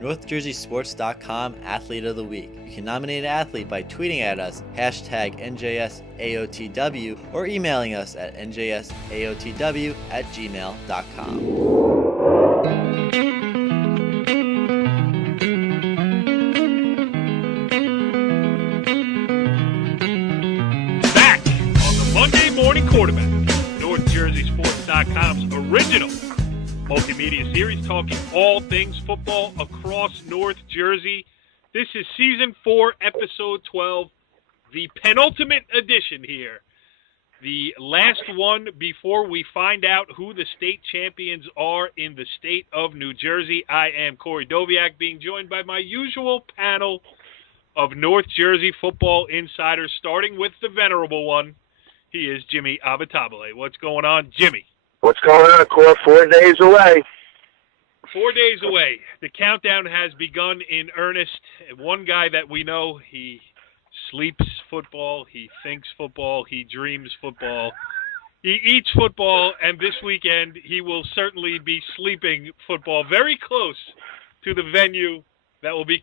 NorthJerseySports.com Athlete of the Week. You can nominate an athlete by tweeting at us, #NJSAOTW, or emailing us at njsaotw@gmail.com. Monday Morning Quarterback, NorthJerseySports.com's original multimedia series talking all things football across North Jersey. This is Season 4, Episode 12, the penultimate edition here. The last one before we find out who the state champions are in the state of New Jersey. I am Corey Doviak, being joined by my usual panel of North Jersey football insiders, starting with the venerable one. He is Jimmy Abitabile. What's going on, Jimmy? What's going on, Cor? 4 days away. 4 days away. The countdown has begun in earnest. One guy that we know, he sleeps football, he thinks football, he dreams football, he eats football, and this weekend he will certainly be sleeping football very close to the venue that will be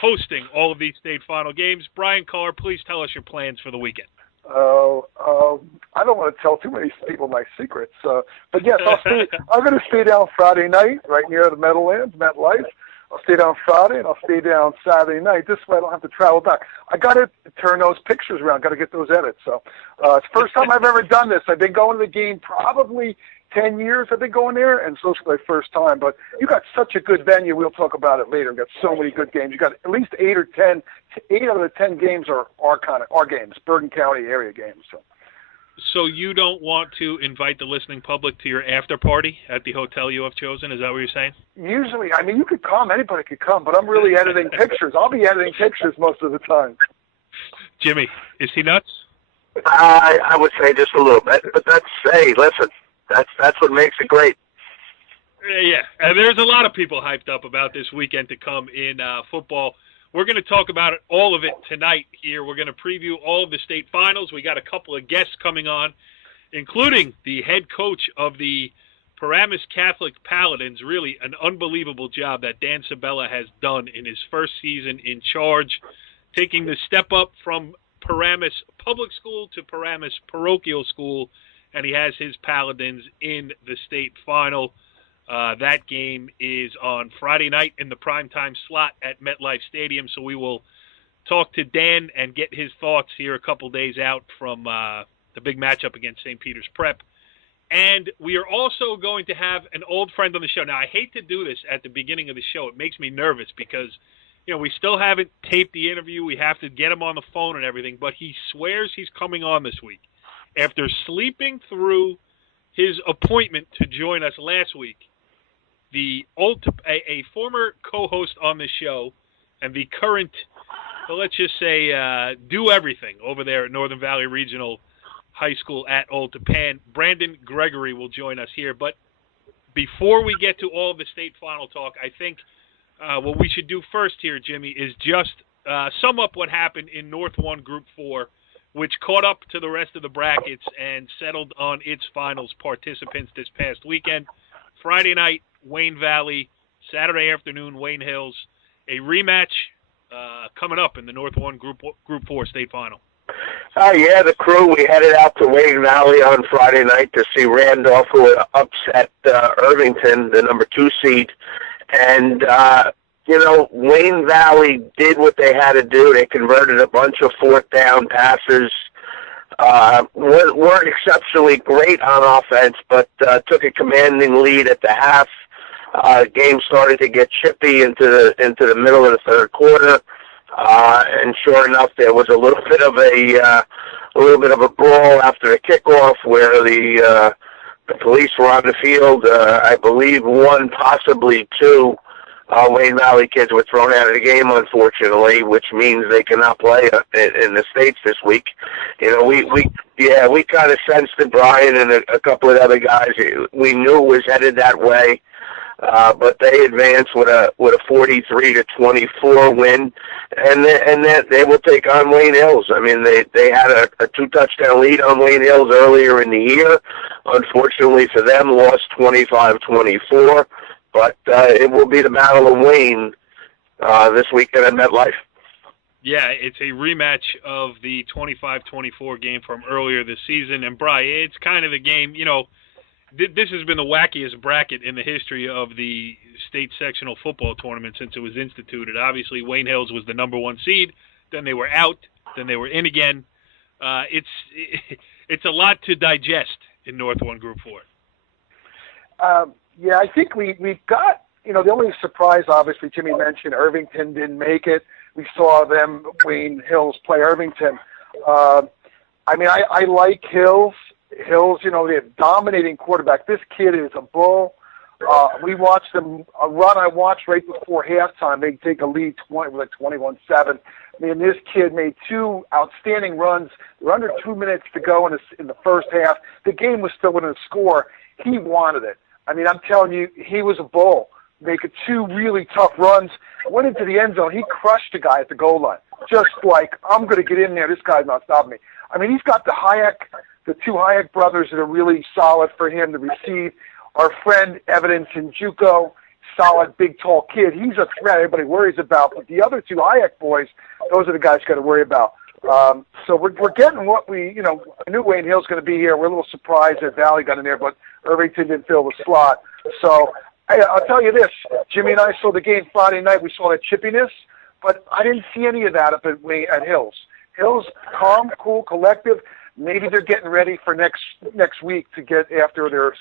hosting all of these state final games. Brian Carr, please tell us your plans for the weekend. I don't want to tell too many people my secrets, but yes, I'm going to stay down Friday night right near the Meadowlands, MetLife. I'll stay down Friday, and I'll stay down Saturday night. This way I don't have to travel back. I got to turn those pictures around. Got to get those edits. So it's the first time I've ever done this. I've been going to the game probably 10 years I've been going there, and so it's my first time. But you got such a good venue. We'll talk about it later. We've got so many good games. You got at least 8 out of the 10 games are our games, Bergen County area games. So you don't want to invite the listening public to your after party at the hotel you have chosen? Is that what you're saying? Usually, I mean, you could come. Anybody could come, but I'm really editing pictures. I'll be editing pictures most of the time. Jimmy, is he nuts? I would say just a little bit, but listen, that's what makes it great. Yeah, and there's a lot of people hyped up about this weekend to come in football. We're going to talk about all of it tonight here. We're going to preview all of the state finals. We got a couple of guests coming on, including the head coach of the Paramus Catholic Paladins. Really an unbelievable job that Dan Sabella has done in his first season in charge, taking the step up from Paramus Public School to Paramus Parochial School, and he has his Paladins in the state final. That game is on Friday night in the primetime slot at MetLife Stadium, so we will talk to Dan and get his thoughts here a couple days out from the big matchup against St. Peter's Prep. And we are also going to have an old friend on the show. Now, I hate to do this at the beginning of the show. It makes me nervous because, we still haven't taped the interview. We have to get him on the phone and everything, but he swears he's coming on this week. After sleeping through his appointment to join us last week, a former co-host on the show and the current, let's just say, do everything over there at Northern Valley Regional High School at Old Tappan, Brandon Gregory will join us here. But before we get to all of the state final talk, I think what we should do first here, Jimmy, is just sum up what happened in North 1 Group 4, which caught up to the rest of the brackets and settled on its finals participants this past weekend. Friday night, Wayne Valley. Saturday afternoon, Wayne Hills. A rematch coming up in the North 1 Group 4 state final. Yeah, the crew, we headed out to Wayne Valley on Friday night to see Randolph, who had upset Irvington, the number 2 seed. And, Wayne Valley did what they had to do. They converted a bunch of fourth down passes. Weren't exceptionally great on offense, but took a commanding lead at the half. Game started to get chippy into the middle of the third quarter, and sure enough, there was a little bit of a brawl after the kickoff where the police were on the field. I believe 1, possibly 2. Wayne Valley kids were thrown out of the game, unfortunately, which means they cannot play in the States this week. We kind of sensed it, Brian and a couple of other guys. We knew it was headed that way, but they advanced with a 43-24 win, and that they will take on Wayne Hills. I mean, they had a 2-touchdown lead on Wayne Hills earlier in the year. Unfortunately for them, lost 25-24. But it will be the Battle of Wayne this weekend at MetLife. Yeah, it's a rematch of the 25-24 game from earlier this season. And, Bri, it's kind of the game, this has been the wackiest bracket in the history of the state sectional football tournament since it was instituted. Obviously, Wayne Hills was the number 1 seed. Then they were out. Then they were in again. It's a lot to digest in North 1 Group 4. Yeah, I think we've got, the only surprise, obviously, Jimmy mentioned Irvington didn't make it. We saw them, Wayne Hills, play Irvington. I like Hills. Hills, they have dominating quarterback. This kid is a bull. We watched them, a run I watched right before halftime. They take a lead 21-7. This kid made 2 outstanding runs. There were under 2 minutes to go in the first half. The game was still within a score. He wanted it. I'm telling you, he was a bull. Making 2 really tough runs. Went into the end zone. He crushed the guy at the goal line. Just like, I'm going to get in there. This guy's not stopping me. He's got the 2 Hayek brothers that are really solid for him to receive. Our friend Evidence in JUCO, solid, big, tall kid. He's a threat everybody worries about. But the other 2 Hayek boys, those are the guys you got to worry about. So we're getting what I knew Wayne Hill's going to be here. We're a little surprised that Valley got in there, but Irvington didn't fill the slot. So I'll tell you this. Jimmy and I saw the game Friday night. We saw that chippiness, but I didn't see any of that up at Hills. Hills, calm, cool, collective. Maybe they're getting ready for next week to get after their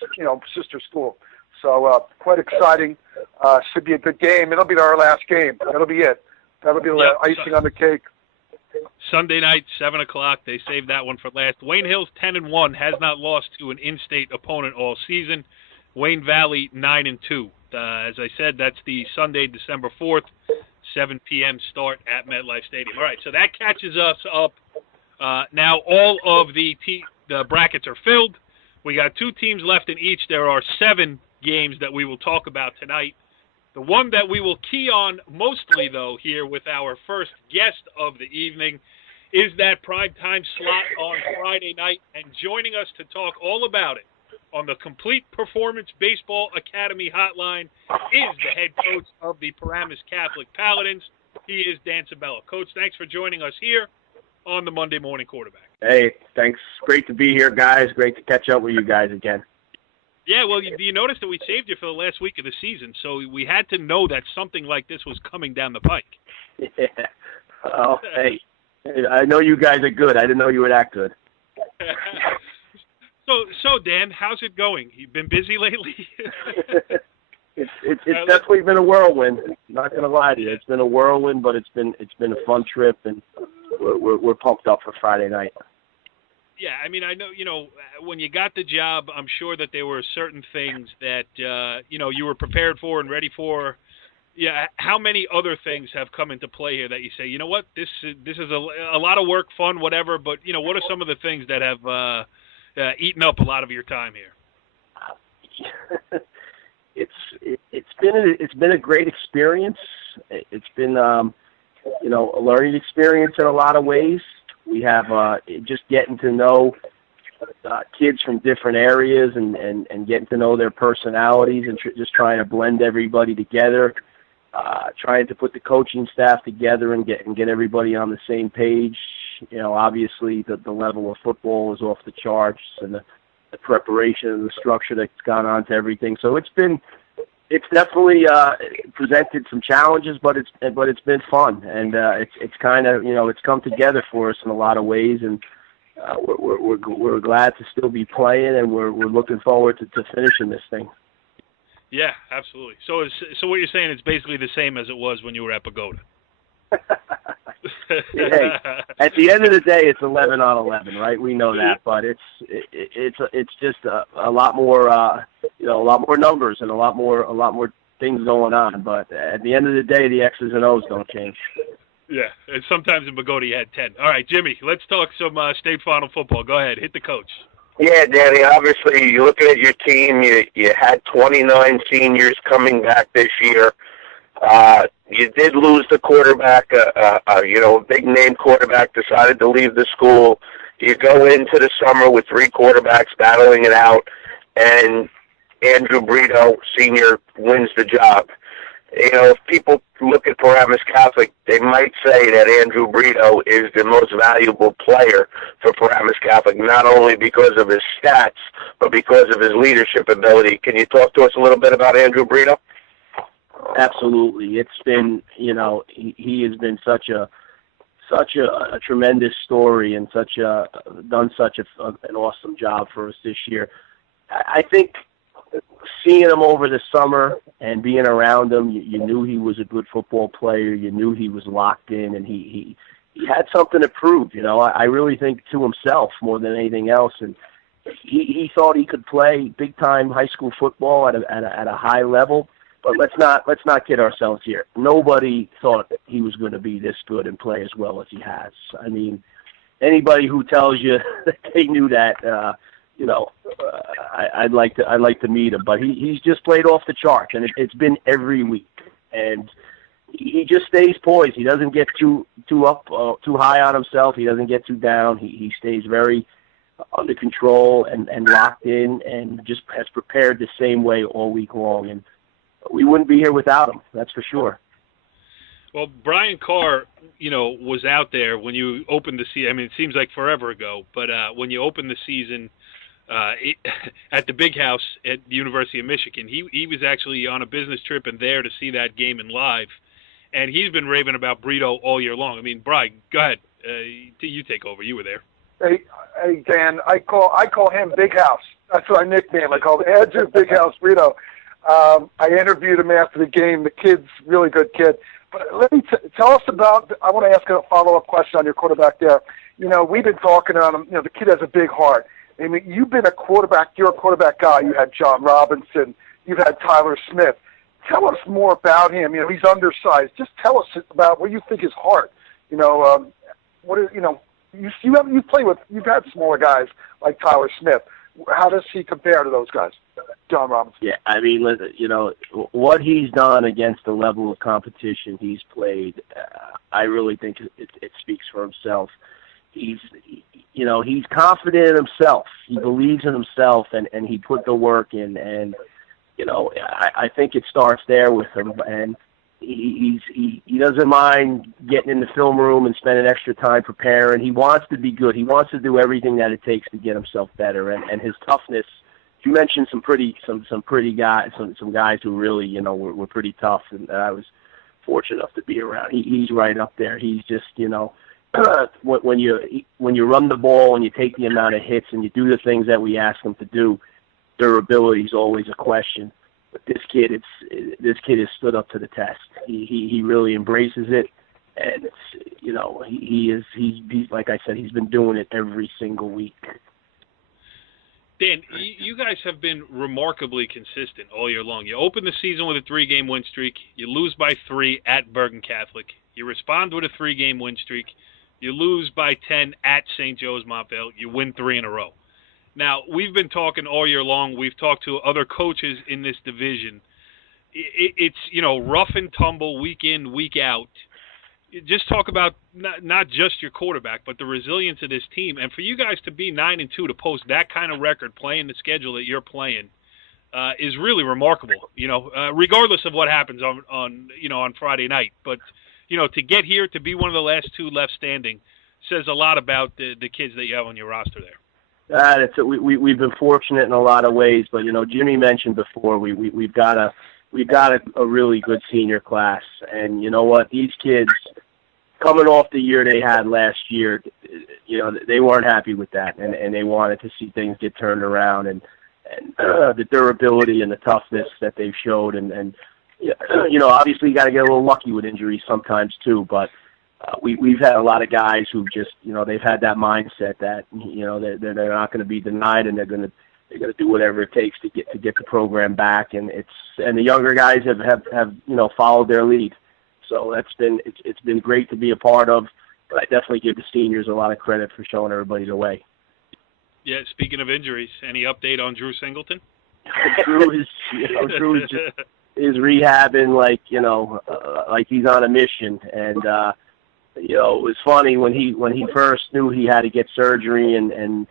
sister school. So quite exciting. Should be a good game. It'll be our last game. That'll be it. That'll be the icing on the cake. Sunday night, 7 o'clock. They saved that one for last. Wayne Hills 10-1 has not lost to an in-state opponent all season. Wayne Valley 9-2. As I said, that's the Sunday, December 4th, 7 p.m. start at MetLife Stadium. All right, so that catches us up. Now all of the brackets are filled. We got 2 teams left in each. There are 7 games that we will talk about tonight. The one that we will key on mostly, though, here with our first guest of the evening is that primetime slot on Friday night. And joining us to talk all about it on the Complete Performance Baseball Academy hotline is the head coach of the Paramus Catholic Paladins. He is Dan Sabella. Coach, thanks for joining us here on the Monday Morning Quarterback. Hey, thanks. Great to be here, guys. Great to catch up with you guys again. Yeah, well, you noticed that we saved you for the last week of the season, so we had to know that something like this was coming down the pike. Yeah. Oh, hey, I know you guys are good. I didn't know you were that good. So Dan, how's it going? You've been busy lately? It's definitely been a whirlwind. Not going to lie to you, it's been a whirlwind, but it's been a fun trip, and we're pumped up for Friday night. Yeah, I know, when you got the job, I'm sure that there were certain things that, you were prepared for and ready for. Yeah, how many other things have come into play here that you say, you know what, this is a lot of work, fun, whatever, but, what are some of the things that have eaten up a lot of your time here? It's been a great experience. It's been, a learning experience in a lot of ways. We have just getting to know kids from different areas and getting to know their personalities and just trying to blend everybody together, trying to put the coaching staff together and get everybody on the same page. Obviously the level of football is off the charts, and the preparation and the structure that's gone on to everything. So it's definitely presented some challenges, but it's been fun, and it's kind of it's come together for us in a lot of ways, and we're glad to still be playing, and we're looking forward to finishing this thing. Yeah, absolutely. So what you're saying is basically the same as it was when you were at Pagoda. Hey, at the end of the day, it's 11 on 11, right? We know that, but it's just a lot more, a lot more numbers and a lot more things going on. But at the end of the day, the X's and O's don't change. Yeah, and sometimes in Pagoda you had 10. All right, Jimmy, let's talk some state final football. Go ahead, hit the coach. Yeah, Danny, obviously, you're looking at your team. You had 29 seniors coming back this year. You did lose the quarterback. A big-name quarterback decided to leave the school. You go into the summer with 3 quarterbacks battling it out, and Andrew Brito, senior, wins the job. if people look at Paramus Catholic, they might say that Andrew Brito is the most valuable player for Paramus Catholic, not only because of his stats, but because of his leadership ability. Can you talk to us a little bit about Andrew Brito? Absolutely. It's been, he has been such a tremendous story and done such an awesome job for us this year. I think seeing him over the summer and being around him, you knew he was a good football player. You knew he was locked in, and he had something to prove. I really think to himself more than anything else, and he thought he could play big time high school football at a high level. But let's not kid ourselves here. Nobody thought he was going to be this good and play as well as he has. I mean, anybody who tells you that they knew that, I'd like to meet him. But he's just played off the charts, and it's been every week. And he just stays poised. He doesn't get too high on himself. He doesn't get too down. He stays very under control and locked in, and just has prepared the same way all week long. And we wouldn't be here without him, that's for sure. Well, Brian Carr, was out there when you opened the season. I mean, it seems like forever ago, but when you opened the season at the Big House at the University of Michigan, he was actually on a business trip and there to see that game in live, and he's been raving about Brito all year long. I mean, Brian, go ahead. You take over. You were there. Hey, Dan, I call him Big House. That's my nickname. I call Andrew Big House Brito. I interviewed him after the game. The kid's a really good kid. But let me tell us about – I want to ask a follow-up question on your quarterback there. We've been talking on him. The kid has a big heart. I mean, you've been a quarterback. You're a quarterback guy. You had John Robinson. You've had Tyler Smith. Tell us more about him. He's undersized. Just tell us about what you think his heart. What is you've had smaller guys like Tyler Smith. How does he compare to those guys, John Robinson? Yeah, I mean, what he's done against the level of competition he's played, I really think it speaks for himself. He's confident in himself. He believes in himself, and he put the work in. And I think it starts there with him. And he doesn't mind getting in the film room and spending extra time preparing. He wants to be good. He wants to do everything that it takes to get himself better. And his toughness. You mentioned some guys who really were pretty tough, and I was fortunate enough to be around. He's right up there. He's just when you run the ball and you take the amount of hits and you do the things that we ask him to do, durability is always a question. But this kid has stood up to the test. He really embraces it, and he's like I said, he's been doing it every single week. Dan, you guys have been remarkably consistent all year long. You open the season with a 3-game win streak. You lose by 3 at Bergen Catholic. You respond with a 3-game win streak. You lose by 10 at St. Joe's Montvale. You win 3 in a row. Now, we've been talking all year long. We've talked to other coaches in this division. It's rough and tumble week in, week out. Just talk about not just your quarterback, but the resilience of this team. And for you guys to be 9-2 to post that kind of record, playing the schedule that you're playing, is really remarkable. Regardless of what happens on Friday night, but to get here to be one of the last 2 left standing says a lot about the kids that you have on your roster there. We've been fortunate in a lot of ways, but Jimmy mentioned before we've got a really good senior class, and you know what, these kids coming off the year they had last year, they weren't happy with that, and they wanted to see things get turned around, and the durability and the toughness that they've showed, and obviously you got to get a little lucky with injuries sometimes too, but we've had a lot of guys who just they've had that mindset that they're not going to be denied, and they're going to do whatever it takes to get the program back, and the younger guys have followed their lead. So it's been great to be a part of, but I definitely give the seniors a lot of credit for showing everybody the way. Yeah, speaking of injuries, any update on Drew Singleton? Drew is rehabbing like he's on a mission, and it was funny when he first knew he had to get surgery, and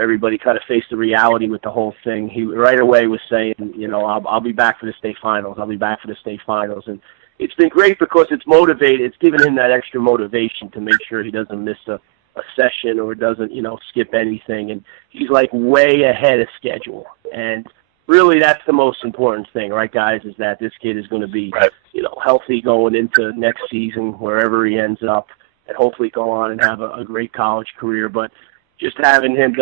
everybody kind of faced the reality with the whole thing. He right away was saying, I'll be back for the state finals. I'll be back for the state finals. And it's been great because it's motivated. It's given him that extra motivation to make sure he doesn't miss a session or doesn't, skip anything. And he's like way ahead of schedule. And really that's the most important thing, right, guys, is that this kid is going to be, healthy going into next season, wherever he ends up, and hopefully go on and have a great college career. But just having him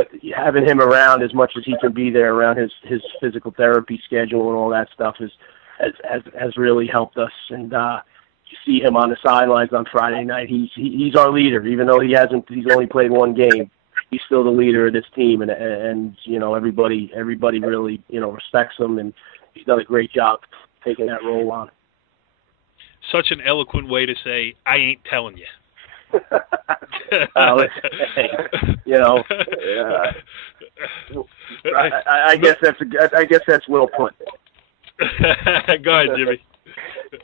around as much as he can be there around his physical therapy schedule and all that stuff has really helped us. And you see him on the sidelines on Friday night. He's our leader, even though he's only played one game. He's still the leader of this team, and everybody really respects him, and he's done a great job taking that role on. Such an eloquent way to say, I ain't telling you. I guess that's well put. Go ahead, Jimmy.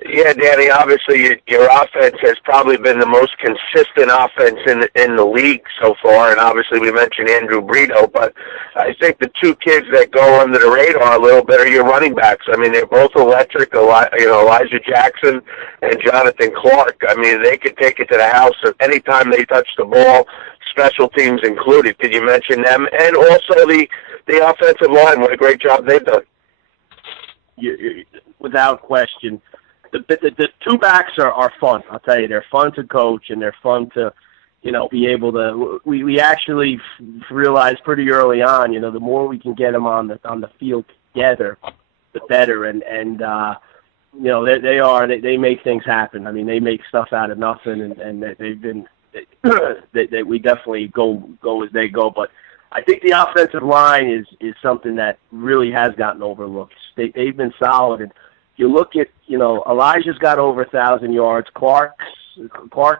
Yeah, Danny, obviously your offense has probably been the most consistent offense in the league so far, and obviously we mentioned Andrew Brito, but I think the two kids that go under the radar a little bit are your running backs. I mean, they're both electric, Elijah Jackson and Jonathan Clark. I mean, they could take it to the house anytime they touch the ball, special teams included. Could you mention them? And also the offensive line, what a great job they've done. Without question. The two backs are fun. I'll tell you, they're fun to coach, and they're fun to, be able to. We actually realized pretty early on, the more we can get them on the field together, the better. And they make things happen. I mean, they make stuff out of nothing, and they've been. We definitely go as they go, but I think the offensive line is something that really has gotten overlooked. They've been solid. And you look at, Elijah's got over 1,000 yards. Clark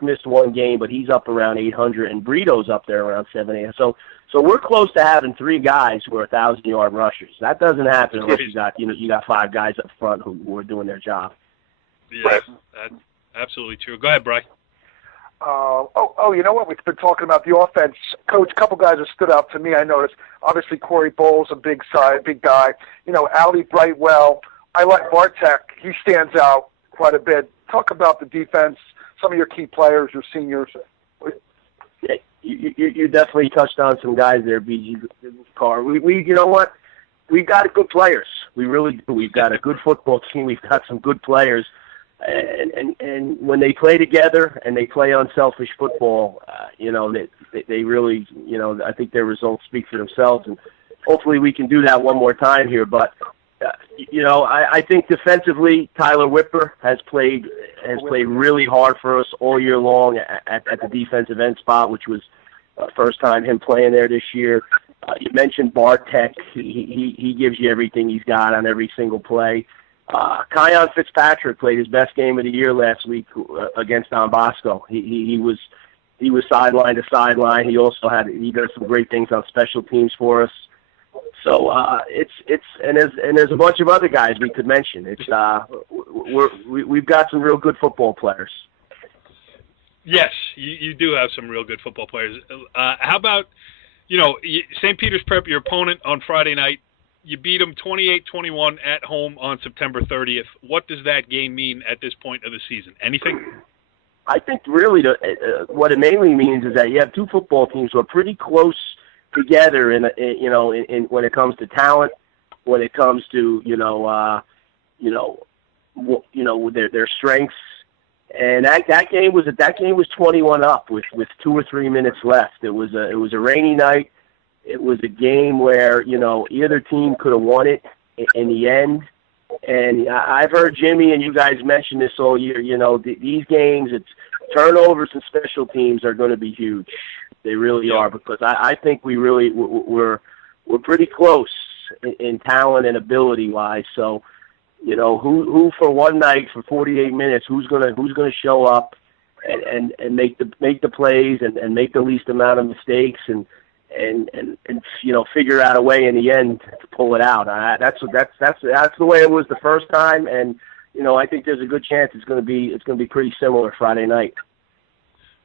missed one game, but he's up around 800, and Brito's up there around 700. So we're close to having three guys who are 1,000-yard rushers. That doesn't happen unless you got five guys up front who are doing their job. Yeah, that's absolutely true. Go ahead, Bry. You know what? We've been talking about the offense. Coach, a couple guys that stood out to me, I noticed. Obviously, Corey Bowles, a big guy. Ali Brightwell. I like Bartek. He stands out quite a bit. Talk about the defense, some of your key players, your seniors. Yeah, you definitely touched on some guys there, BG Carr. We you know what? We've got good players. We really do. We've got a good football team. We've got some good players. And when they play together and they play unselfish football, they really, I think their results speak for themselves. And hopefully we can do that one more time here. But, I think defensively, Tyler Whipper has played really hard for us all year long at the defensive end spot, which was first time him playing there this year. You mentioned Bartek. He gives you everything he's got on every single play. Kion Fitzpatrick played his best game of the year last week against Don Bosco. He was sideline to sideline. He does some great things on special teams for us. So there's a bunch of other guys we could mention. We've got some real good football players. Yes, you do have some real good football players. How about St. Peter's Prep, your opponent on Friday night? You beat them 28-21 at home on September 30th. What does that game mean at this point of the season? Anything? I think really what it mainly means is that you have two football teams who are pretty close together in when it comes to talent, when it comes to their strengths. And that game was 21 up with 2 or 3 minutes left. It was a rainy night. It was a game where, either team could have won it in the end. And I've heard Jimmy and you guys mention this all year. These games, it's turnovers and special teams are going to be huge. They really are, because I think we're pretty close in talent and ability wise. So, who for one night for 48 minutes, who's gonna show up and make the plays and make the least amount of mistakes and figure out a way in the end to pull it out. That's the way it was the first time, and I think there's a good chance it's going to be pretty similar Friday night.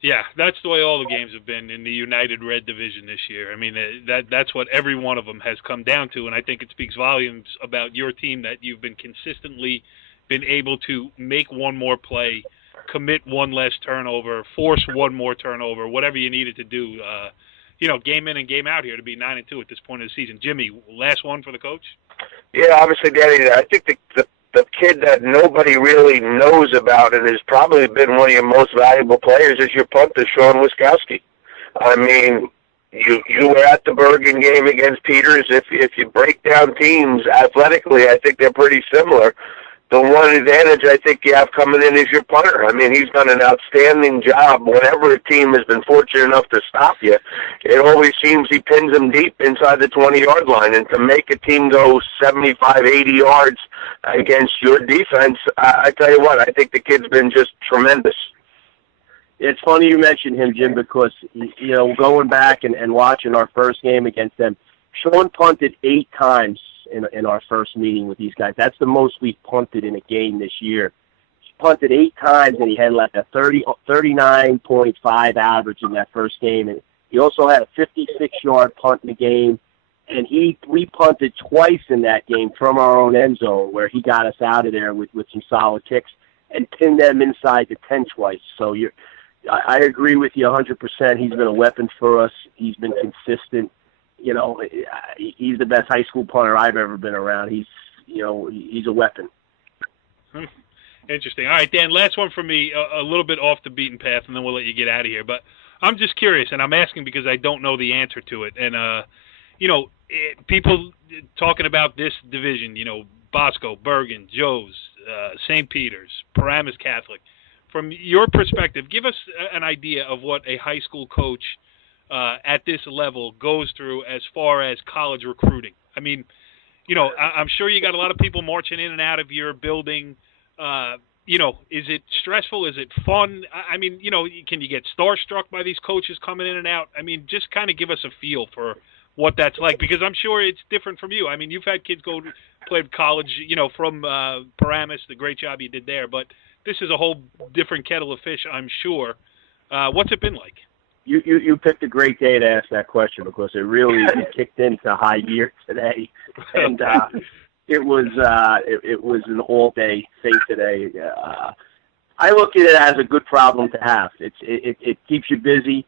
Yeah, that's the way all the games have been in the United Red Division this year. I mean, that's what every one of them has come down to, and I think it speaks volumes about your team that you've been consistently been able to make one more play, commit one less turnover, force one more turnover, whatever you needed to do. Game in and game out here to be 9-2 at this point of the season. Jimmy, last one for the coach? Yeah, obviously, Danny, I think the kid that nobody really knows about and has probably been one of your most valuable players is your punter, Sean Wiskowski. I mean, you were at the Bergen game against Peters. If you break down teams athletically, I think they're pretty similar. The one advantage I think you have coming in is your punter. I mean, he's done an outstanding job. Whenever a team has been fortunate enough to stop you, it always seems he pins them deep inside the 20-yard line. And to make a team go 75, 80 yards against your defense, I tell you what, I think the kid's been just tremendous. It's funny you mentioned him, Jim, because, going back and watching our first game against them, Sean punted 8 times in our first meeting with these guys. That's the most we've punted in a game this year. He punted 8 times, and he had like a 39.5 average in that first game. And he also had a 56-yard punt in the game, and we punted twice in that game from our own end zone, where he got us out of there with some solid kicks and pinned them inside the 10 twice. So I agree with you 100%. He's been a weapon for us. He's been consistent. He's the best high school punter I've ever been around. He's a weapon. Interesting. All right, Dan, last one for me, a little bit off the beaten path, and then we'll let you get out of here. But I'm just curious, and I'm asking because I don't know the answer to it. And, people talking about this division, Bosco, Bergen, Joe's, St. Peter's, Paramus Catholic. From your perspective, give us an idea of what a high school coach at this level goes through as far as college recruiting. I mean, I'm sure you got a lot of people marching in and out of your building. Is it stressful? Is it fun? I mean, can you get starstruck by these coaches coming in and out? I mean, just kind of give us a feel for what that's like, because I'm sure it's different from you. I mean, you've had kids go to play college, from Paramus, the great job you did there, but this is a whole different kettle of fish, I'm sure. What's it been like? You picked a great day to ask that question, because it really kicked into high gear today, and it was an all day thing today. I look at it as a good problem to have. It keeps you busy.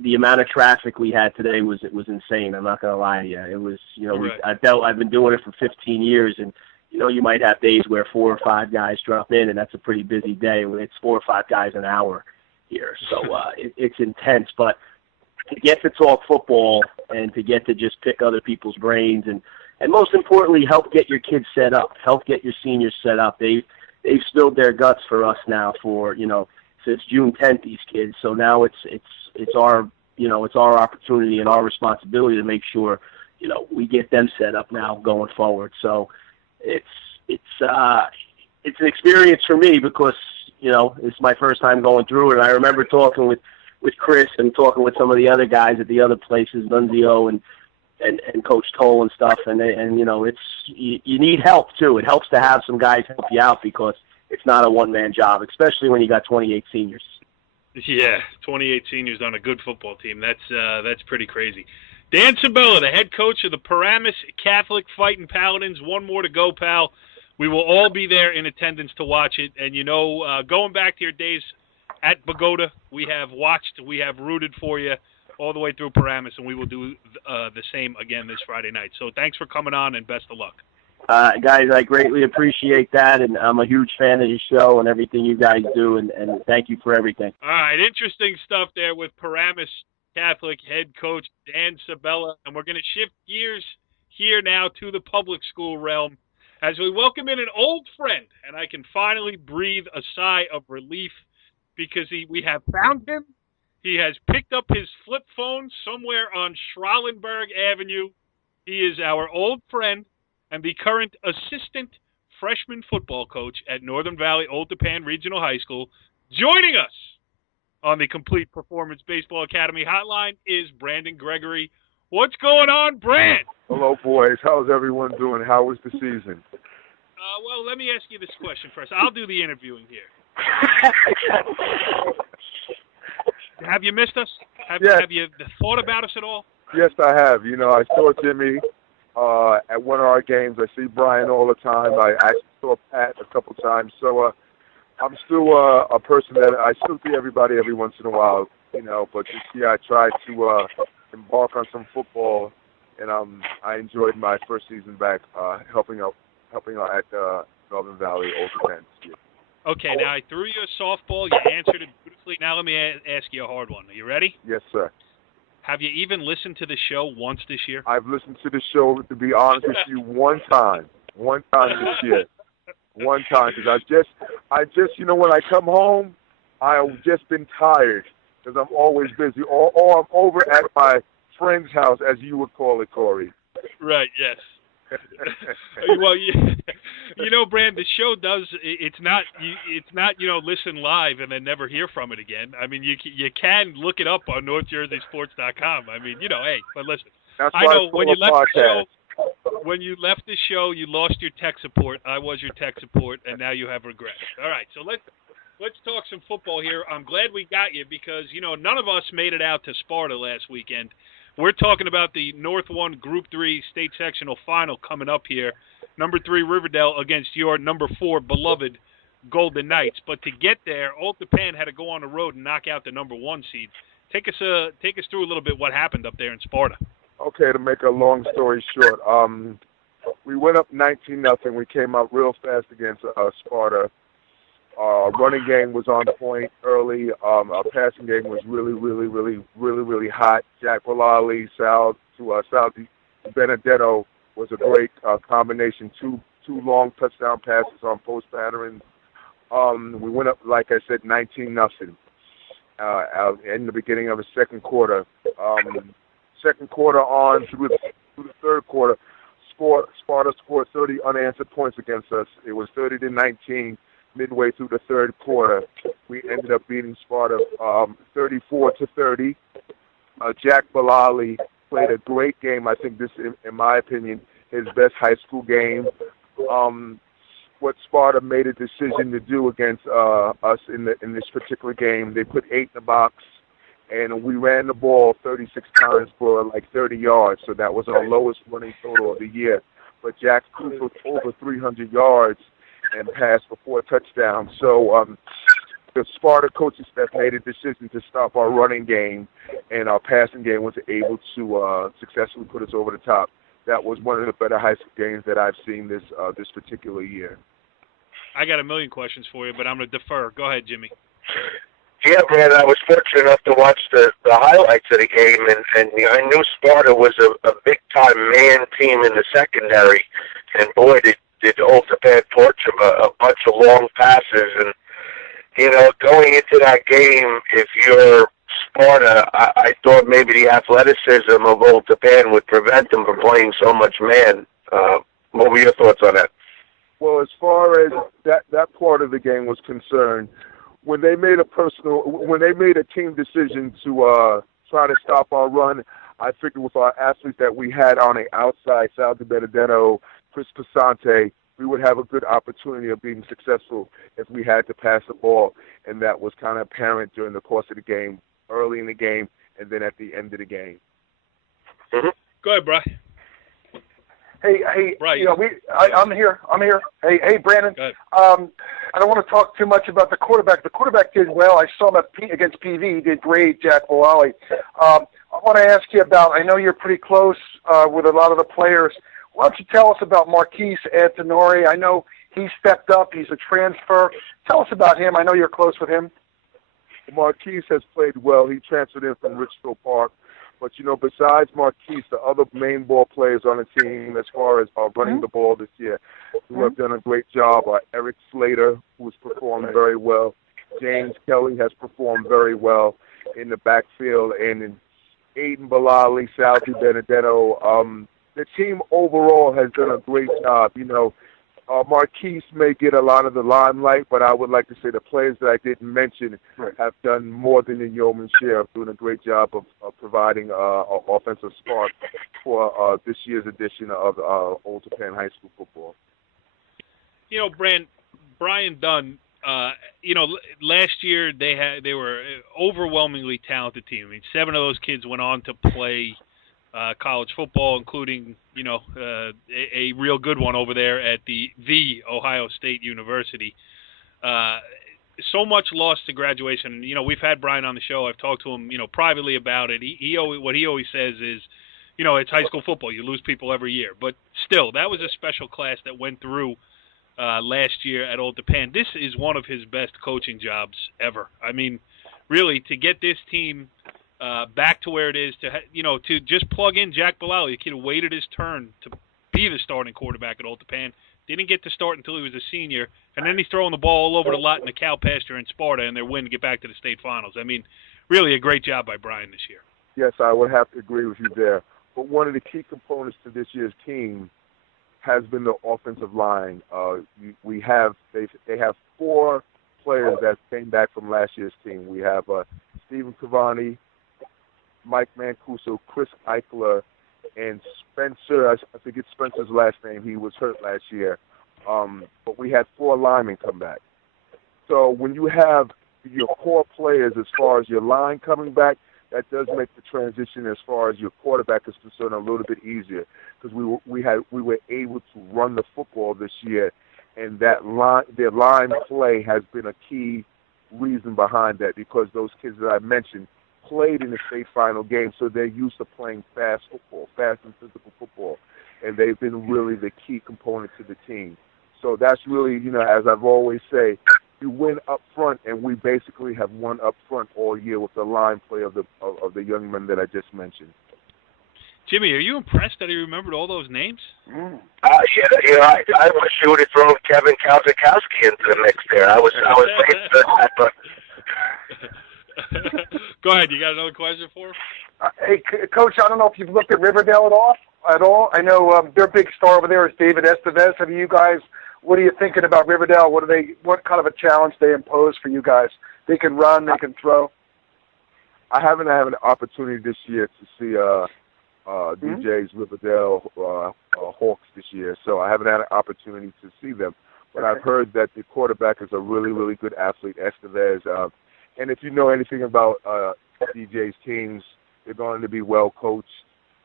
The amount of traffic we had today was insane. I'm not going to lie to you. It was right. I've been doing it for 15 years, and you might have days where 4 or 5 guys drop in, and that's a pretty busy day. It's 4 or 5 guys an hour here, so it's intense. But to get to talk football and to get to just pick other people's brains and most importantly, help get your kids set up, help get your seniors set up. They've spilled their guts for us now for since June 10th. These kids, so now it's our it's our opportunity and our responsibility to make sure we get them set up now going forward. So it's an experience for me, because it's my first time going through it. I remember talking with Chris and talking with some of the other guys at the other places, Nunzio and Coach Toll and stuff. And it's you need help too. It helps to have some guys help you out, because it's not a one-man job, especially when you got 28 seniors. Yeah, 28 seniors on a good football team. That's pretty crazy. Dan Sabella, the head coach of the Paramus Catholic Fighting Paladins. One more to go, pal. We will all be there in attendance to watch it. And, going back to your days at Bogota, we have watched, we have rooted for you all the way through Paramus, and we will do the same again this Friday night. So thanks for coming on, and best of luck. Guys, I greatly appreciate that, and I'm a huge fan of the show and everything you guys do, and thank you for everything. All right, interesting stuff there with Paramus Catholic head coach Dan Sabella, and we're going to shift gears here now to the public school realm as we welcome in an old friend, and I can finally breathe a sigh of relief, because we have found him. He has picked up his flip phone somewhere on Schralenberg Avenue. He is our old friend and the current assistant freshman football coach at Northern Valley Old Tappan Regional High School. Joining us on the Complete Performance Baseball Academy hotline is Brandon Gregory. What's going on, Brand? Hello, boys. How's everyone doing? How was the season? Well, let me ask you this question first. I'll do the interviewing here. Have you missed us? Have you thought about us at all? Yes, I have. I saw Jimmy at one of our games. I see Brian all the time. I actually saw Pat a couple times. So I'm still a person that I still see everybody every once in a while, But this year I tried to embark on some football, and I enjoyed my first season back helping out at Northern Valley Old Penn this year. Okay, now I threw you a softball. You answered it beautifully. Now let me ask you a hard one. Are you ready? Yes, sir. Have you even listened to the show once this year? I've listened to the show, to be honest with you, one time this year. One time, because I just, when I come home, I've just been tired because I'm always busy, or I'm over at my friend's house, as you would call it, Corey. Right. Yes. Well, Brand, the show does. It's not listen live and then never hear from it again. I mean, you can look it up on NorthJerseySports.com. I mean, hey, but listen. I know when you left the show. When you left the show, you lost your tech support. I was your tech support, and now you have regret. All right, so let's talk some football here. I'm glad we got you because none of us made it out to Sparta last weekend. We're talking about the North 1 Group 3 state sectional final coming up here. Number 3 Riverdale against your number 4 beloved Golden Knights. But to get there, Old Tappan had to go on the road and knock out the number 1 seed. Take us through a little bit what happened up there in Sparta. Okay, to make a long story short, we went up 19-0. We came out real fast against Sparta. Our running game was on point early. Our passing game was really hot. Jack Mullally, Sal Benedetto was a great combination. Two long touchdown passes on post patterns. We went up, like I said, 19-0 in the beginning of the second quarter. Second quarter on through the third quarter, Sparta scored 30 unanswered points against us. It was 30-19 midway through the third quarter. We ended up beating Sparta 34-30. Jack Mullally played a great game. I think this, in my opinion, his best high school game. What Sparta made a decision to do against us in this particular game, they put 8 in the box. And we ran the ball 36 times for like 30 yards, so that was our lowest running total of the year. But Jack threw for over 300 yards and passed for 4 touchdowns. So the Sparta coaching staff made a decision to stop our running game, and our passing game was able to successfully put us over the top. That was one of the better high school games that I've seen this particular year. I got a million questions for you, but I'm going to defer. Go ahead, Jimmy. Yeah, Brandon, I was fortunate enough to watch the highlights of the game, and I knew Sparta was a big-time man team in the secondary, and boy, did Old Tappan torch them a bunch of long passes. And, going into that game, if you're Sparta, I thought maybe the athleticism of Old Tappan would prevent them from playing so much man. What were your thoughts on that? Well, as far as that part of the game was concerned, when they made a team decision to try to stop our run, I figured with our athletes that we had on the outside, Sal Benedetto, Chris Pasante, we would have a good opportunity of being successful if we had to pass the ball, and that was kind of apparent during the course of the game, early in the game, and then at the end of the game. Mm-hmm. Go ahead, Brian. Hey, Brian. I'm here. Hey, Brandon. I don't want to talk too much about the quarterback. The quarterback did well. I saw him against PV. He did great, Jack Mullally. I want to ask you about, I know you're pretty close with a lot of the players. Why don't you tell us about Marquise Antonori? I know he stepped up. He's a transfer. Tell us about him. I know you're close with him. Marquise has played well. He transferred in from Richfield Park. But, besides Marquise, the other main ball players on the team as far as running the ball this year, who have done a great job, are Eric Slater, who's performed very well. James Kelly has performed very well in the backfield. And in Aiden Mullally, Salty Benedetto, the team overall has done a great job. Marquise may get a lot of the limelight, but I would like to say the players that I didn't mention have done more than a yeoman's share of doing a great job of providing an offensive spark for this year's edition of Old Tappan High School football. Brian Dunn, last year they were an overwhelmingly talented team. I mean, 7 of those kids went on to play college football, including a real good one over there at the Ohio State University. So much lost to graduation. We've had Brian on the show. I've talked to him, privately about it. What he always says is, it's high school football. You lose people every year. But still, that was a special class that went through last year at Old Tappan. This is one of his best coaching jobs ever. I mean, really, to get this team back to where it is, to just plug in Jack Bilal, the kid who waited his turn to be the starting quarterback at Old Tappan, didn't get to start until he was a senior, and then he's throwing the ball all over the lot in the cow pasture in Sparta, and their win to get back to the state finals. I mean, really a great job by Brian this year. Yes, I would have to agree with you there. But one of the key components to this year's team has been the offensive line. They have 4 players that came back from last year's team. We have Stephen Cavani, Mike Mancuso, Chris Eichler, and Spencer. I forget Spencer's last name. He was hurt last year. But we had 4 linemen come back. So when you have your core players as far as your line coming back, that does make the transition as far as your quarterback is concerned a little bit easier, because we were able to run the football this year, and their line play has been a key reason behind that, because those kids that I mentioned played in the state final game, so they're used to playing fast and physical football, and they've been really the key component to the team. So that's really, as I've always say, you win up front, and we basically have won up front all year with the line play of the young men that I just mentioned. Jimmy, are you impressed that he remembered all those names? Yeah, I wish you would have thrown Kevin Kazakowski into the mix there. I was waiting for that, but. Go ahead. You got another question for him? Hey, Coach, I don't know if you've looked at Riverdale at all. I know their big star over there is David Estevez. Have you guys? What are you thinking about Riverdale? What kind of a challenge they impose for you guys? They can run, they can throw. I haven't had an opportunity this year to see DJ's Riverdale Hawks this year, so I haven't had an opportunity to see them. But I've heard that the quarterback is a really, really good athlete, Estevez. And if you know anything about DJ's teams, they're going to be well coached.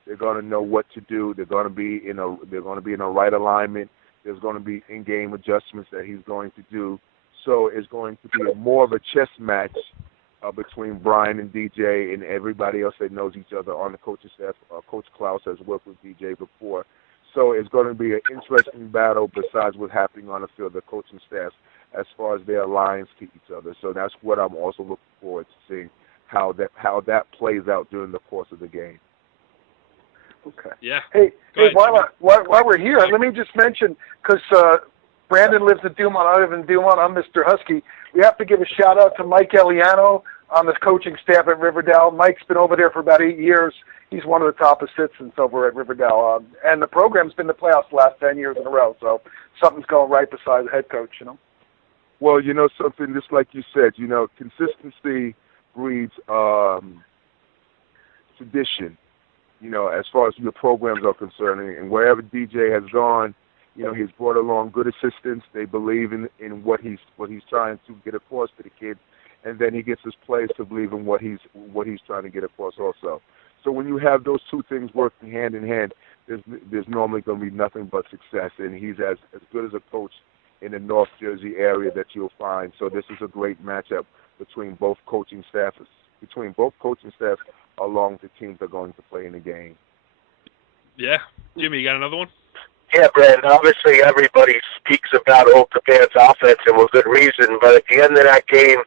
They're going to know what to do. They're going to be in a right alignment. There's going to be in-game adjustments that he's going to do. So it's going to be more of a chess match between Brian and DJ and everybody else that knows each other on the coaching staff. Coach Klaus has worked with DJ before. So it's going to be an interesting battle besides what's happening on the field, the coaching staff, as far as their alliance to each other. So that's what I'm also looking forward to seeing, how that plays out during the course of the game. Okay. Yeah. Hey, while we're here, let me just mention, because Brandon lives in Dumont, I live in Dumont, I'm Mr. Husky. We have to give a shout-out to Mike Eliano on the coaching staff at Riverdale. Mike's been over there for about 8 years. He's one of the top assistants over at Riverdale. And the program's been in the playoffs the last 10 years in a row, so something's going right beside the head coach, Well, something, just like you said, consistency breeds tradition, as far as your programs are concerned. And wherever DJ has gone, he's brought along good assistants. They believe in what he's trying to get across to the kid, and then he gets his players to believe in what he's trying to get across also. So when you have those two things working hand in hand, there's normally going to be nothing but success. And he's as good as a coach in the North Jersey area that you'll find. So this is a great matchup between both coaching staffs along the teams that are going to play in the game. Yeah. Jimmy, you got another one? Yeah, Brandon, obviously everybody speaks about Old Tappan's offense, and with good reason, but at the end of that game,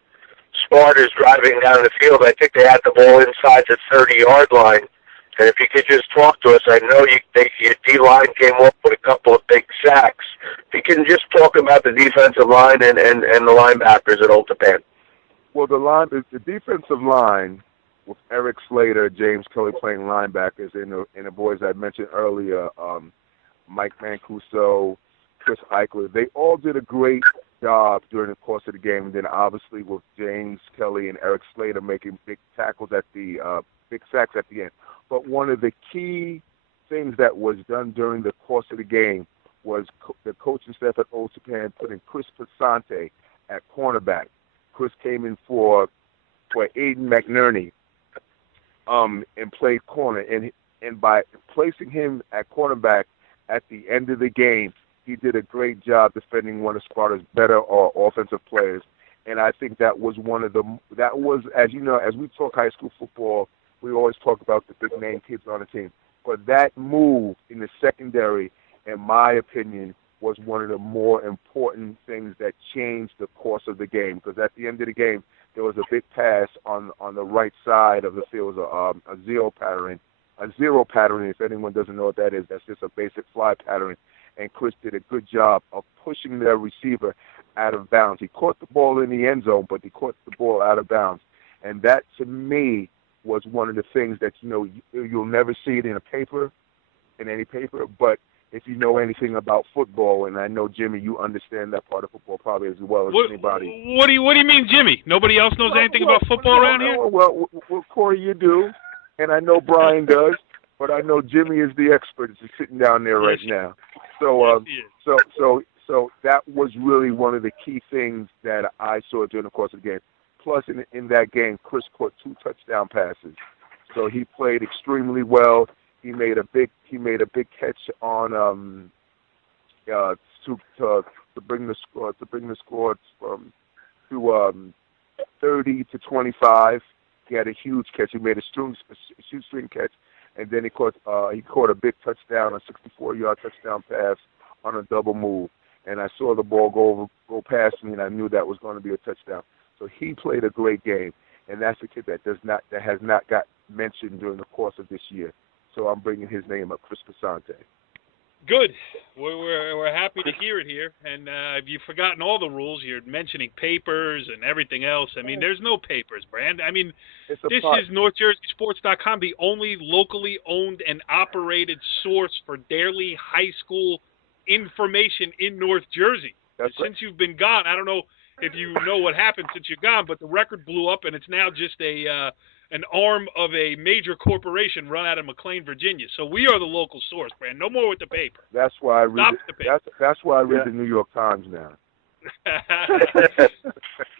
Sparta's driving down the field. I think they had the ball inside the 30-yard line. And if you could just talk to us, I know your D-line came up with a couple of big sacks. If you can just talk about the defensive line and the linebackers at Old Tappan. Well, the defensive line, with Eric Slater, James Kelly playing linebackers, and the boys I mentioned earlier, Mike Mancuso, Chris Eichler, they all did a great job during the course of the game. And then obviously with James Kelly and Eric Slater making big tackles big sacks at the end. But one of the key things that was done during the course of the game was the coaching staff at Old Tappan putting Chris Passante at cornerback. Chris came in for Aiden McNerney and played corner. And by placing him at cornerback at the end of the game, he did a great job defending one of Sparta's better offensive players. And I think that was as you know, as we talk high school football, we always talk about the big name kids on the team. But that move in the secondary, in my opinion, was one of the more important things that changed the course of the game. Because at the end of the game, there was a big pass on the right side of the field, a zero pattern. A zero pattern, if anyone doesn't know what that is, that's just a basic fly pattern. And Chris did a good job of pushing their receiver out of bounds. He caught the ball in the end zone, but he caught the ball out of bounds. And that, to me, was one of the things that, you'll never see it in any paper, but if you know anything about football, and I know, Jimmy, you understand that part of football probably as well as anybody. What do you mean, Jimmy? Nobody else knows anything about football around here? Well, Corey, you do, and I know Brian does, but I know Jimmy is the expert. He's sitting down there right now. So that was really one of the key things that I saw during the course of the game. Plus, in that game, Chris caught 2 touchdown passes, so he played extremely well. He made a big catch on to bring the score from 30 to 25. He had a huge catch. He made a huge string catch, and then he caught a big touchdown, a 64-yard touchdown pass on a double move. And I saw the ball go past me, and I knew that was going to be a touchdown. So he played a great game, and that's a kid that has not got mentioned during the course of this year. So I'm bringing his name up, Chris Casante. Good. We're happy to hear it here. And you've forgotten all the rules. You're mentioning papers and everything else. I mean, there's no papers, Brand. I mean, this is NorthJerseySports.com, the only locally owned and operated source for daily high school information in North Jersey. Since you've been gone, I don't know if you know what happened since you're gone, but the record blew up, and it's now just an arm of a major corporation run out of McLean, Virginia. So we are the local source, Brand. No more with the paper. That's why I read that's why I read the New York Times now.